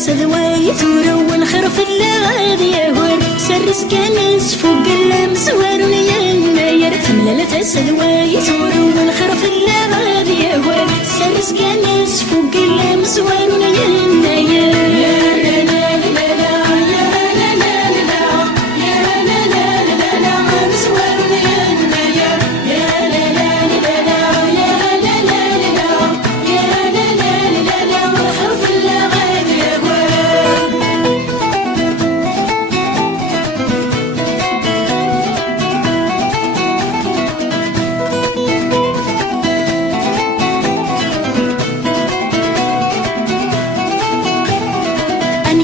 سذواي ثورو الخرف اللي غادي يهور سرس كنس فوق المزوار ونيناير ثملة سذواي ثورو الخرف اللي غادي يهور سرس كنس فوق المزوار ونيناير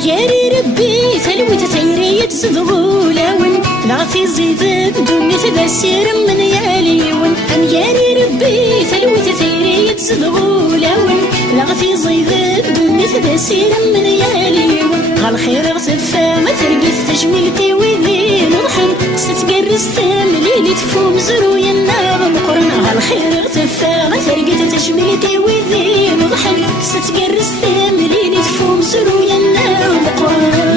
ياري ربي ثلوة تيريت صدغولاون لا في زيد دنيا تدسير من ياليون أن ياري ربي ثلوة تيريت صدغولاون لا في زيد دنيا تدسير من ياليون غالخير غتفا ما ترقيت تجميلتي وذي نضحن ستقرس تمليلي تفوم زرويا النار مقرن غالخير غتفا ما ترقيت تجميلتي وذي نضحن ستقرس تمليلي تفوم زرويا النار مقرن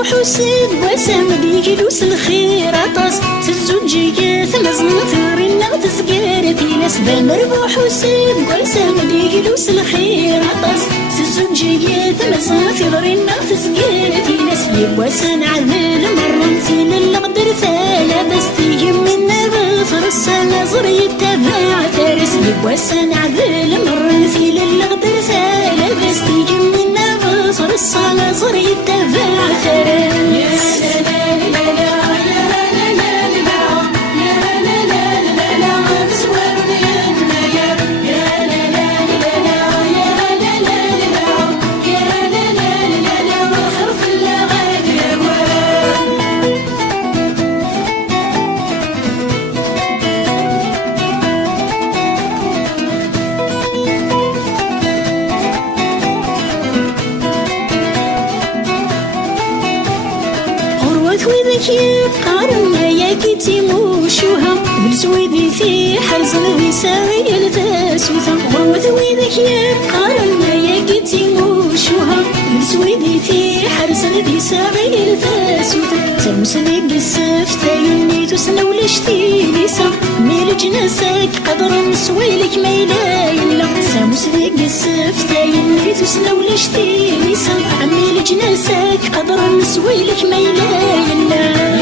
مربوح وسيد وسام بيجلوس الخير عطاس تزوجية ثمزن ثورينا تسقيرتي ناس مربوح وسيد وسام بيجلوس الخير عطاس تزوجية ثمزن ثورينا تسقيرتي ناس يبوسان عذل مرة مثيل القدر ثالا بس تيجي منا بصر السنة زري التباع تارس يبوسان عذل مرة مثيل القدر ثالا بس تيجي منا بصر السنة زري التباع تارس وذاك يقارن يا كيتي موشوها بالسويدي في حرز ذي ساوي الفاسوثا وذاك يقارن يا كيتي موشوها بالسويدي في حرز ذي ساوي الفاسوثا تمسني بالسفتا ينيتو سنة ولا شتيلي سا ميل جناسك قدر نسويلك ميلا يلا تمسني بالسفتا ينيتو سنة ولا شتيلي سا ميل جناسك قدر نسويلك ميلا يلا